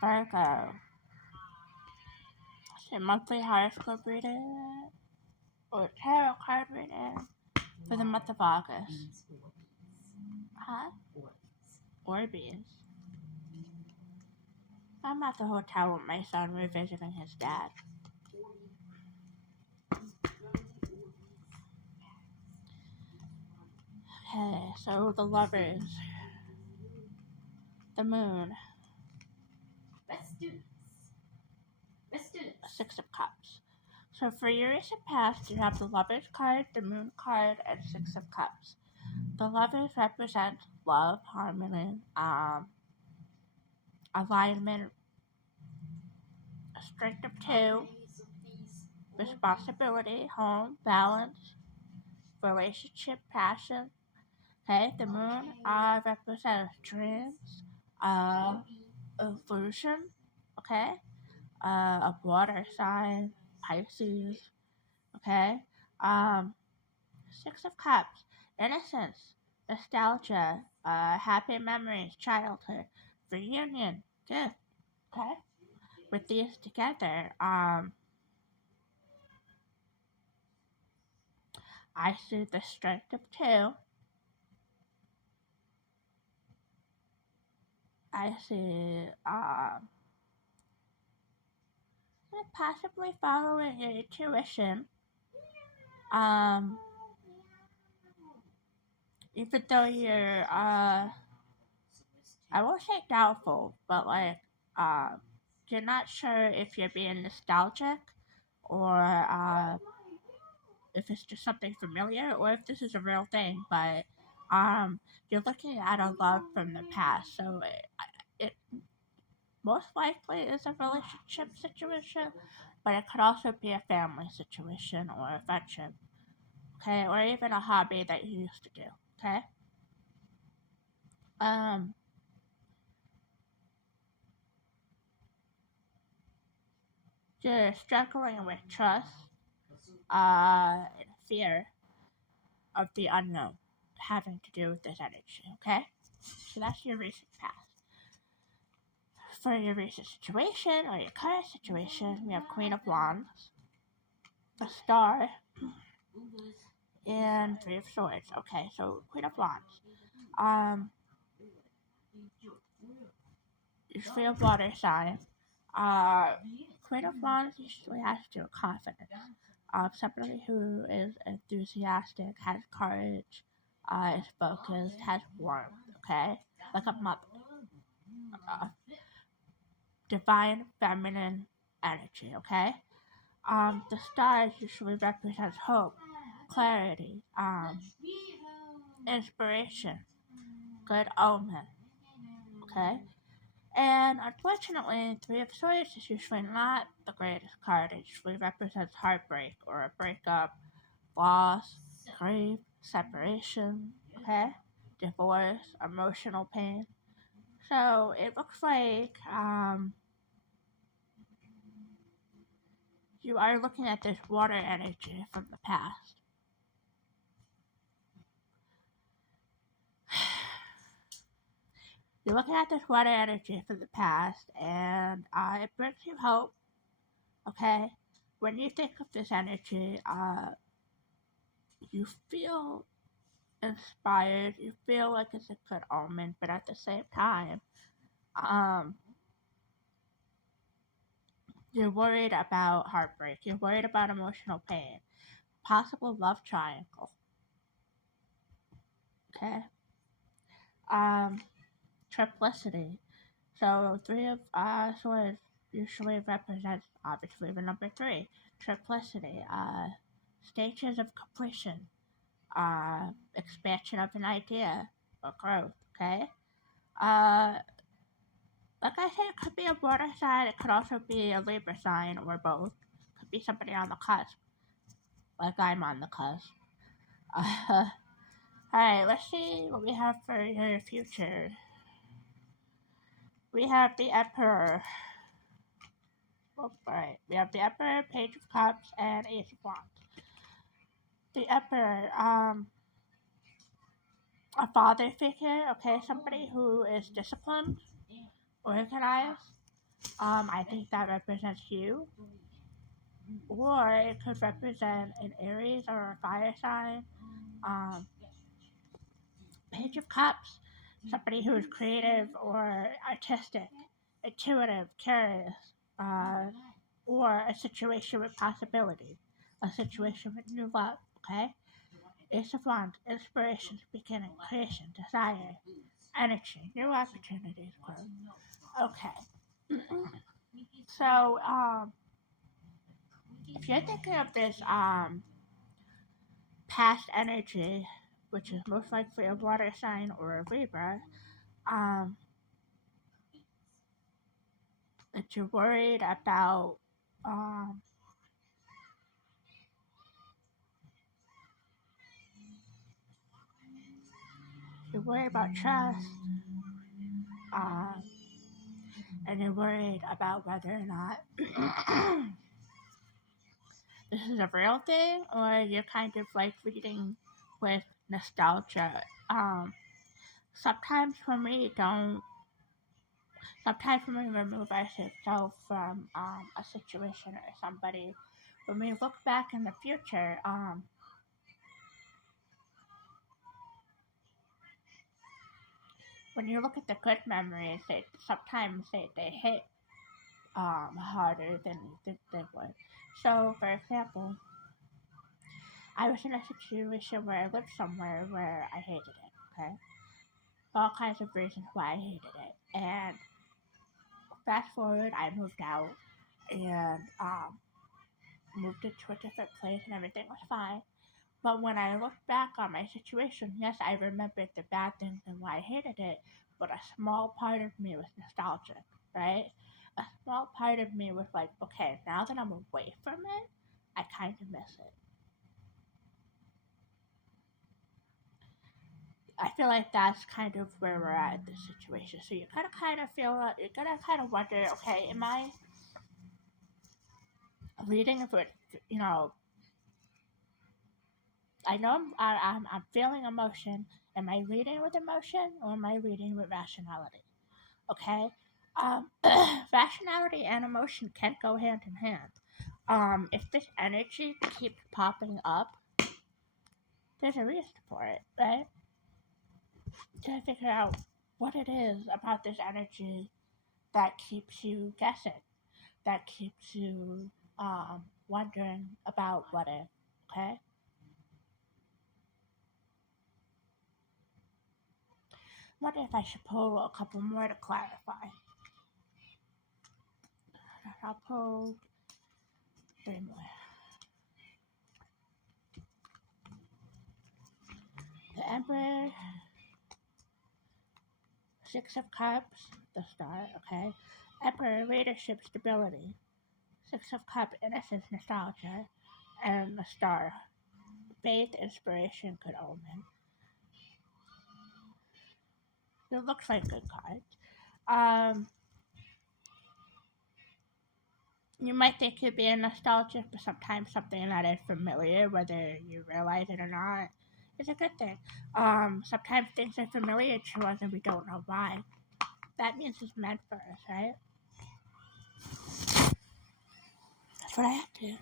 Virgo. So monthly horoscope reading or tarot card reading for the month of August. Huh? Orbeez. I'm at the hotel with my son revisiting his dad. Okay, so the lovers. The moon. Let's do this. Six of Cups. So for your recent past, you have the Lovers card, the Moon card, and Six of Cups. The Lovers represent love, harmony, alignment, strength of two, responsibility, home, balance, relationship, passion. Okay, the Moon represents dreams, illusion. Okay, a water sign, Pisces. Okay, Six of Cups, innocence, nostalgia, happy memories, childhood, reunion, gift. Okay, with these together, I see the strength of two. I see, possibly following your intuition. Even though you're, I won't say doubtful, but like, you're not sure if you're being nostalgic or, if it's just something familiar or if this is a real thing, but, you're looking at a love from the past, so it most likely is a relationship situation, but it could also be a family situation or a friendship, okay, or even a hobby that you used to do, okay? You're struggling with trust, and fear of the unknown having to do with this energy, okay? So that's your recent past. For your recent situation or your current situation, we have Queen of Wands, the Star, and Three of Swords. Okay, so Queen of Wands. Usually a water sign. Queen of Wands usually has to do with confidence. Somebody who is enthusiastic, has courage, is focused, has warmth, okay? Like a mother. Divine feminine energy, okay? The stars usually represents hope, clarity, inspiration, good omen, okay? And unfortunately, Three of Swords is usually not the greatest card. It usually represents heartbreak or a breakup, loss, grief, separation, okay? Divorce, emotional pain. So it looks like you are looking at this water energy from the past. You're looking at this water energy from the past, and it brings you hope, okay? When you think of this energy, you feel inspired, you feel like it's a good omen, but at the same time, you're worried about heartbreak, you're worried about emotional pain, possible love triangle, okay? Triplicity. So Three of Swords usually represents obviously the number three. Triplicity. Stages of completion. Expansion of an idea or growth. Okay. Like I said, it could be a water sign. It could also be a Libra sign or both. It could be somebody on the cusp. Like I'm on the cusp. Alright, let's see what we have for your future. We have the Emperor. Alright, we have the Emperor, Page of Cups, and Ace of Wands. The Emperor, a father figure, okay, somebody who is disciplined, organized, I think that represents you, or it could represent an Aries or a fire sign. Um, Page of Cups, somebody who is creative or artistic, intuitive, curious, uh, or a situation with possibility, a situation with new love, okay? Ace of Wands, inspiration, beginning, creation, desire, energy, new opportunities, growth. Okay. So, if you're thinking of this past energy, which is most likely a water sign or a Libra, um, that you're worried about um, you're worried about trust, um, and you're worried about whether or not this is a real thing or you're kind of like reading with nostalgia. Sometimes when we don't, sometimes when we remove ourselves from a situation or somebody, when we look back in the future, when you look at the good memories, sometimes they hit harder than you think they would. So, for example, I was in a situation where I lived somewhere where I hated it, okay? All kinds of reasons why I hated it. And fast forward, I moved out and moved into a different place and everything was fine. But when I look back on my situation, yes, I remembered the bad things and why I hated it, but a small part of me was nostalgic, right? A small part of me was like, okay, now that I'm away from it, I kind of miss it. I feel like that's kind of where we're at in this situation. So you're gonna kind of feel, you're gonna kind of wonder, okay, am I reading if it, you know, I know I'm feeling emotion. Am I reading with emotion or am I reading with rationality? Okay, rationality and emotion can't go hand in hand. If this energy keeps popping up, there's a reason for it, right? To figure out what it is about this energy that keeps you guessing, that keeps you wondering about what if, okay? Wonder if I should pull a couple more to clarify. I'll pull 3 more. The Emperor, Six of Cups, the Star, okay? Emperor, leadership, stability. Six of Cups, innocence, nostalgia. And the Star, faith, inspiration, good omen. It looks like good cards. You might think you're being nostalgic, but sometimes something that is familiar, whether you realize it or not, is a good thing. Sometimes things are familiar to us and we don't know why. That means it's meant for us, right? That's what I have to do.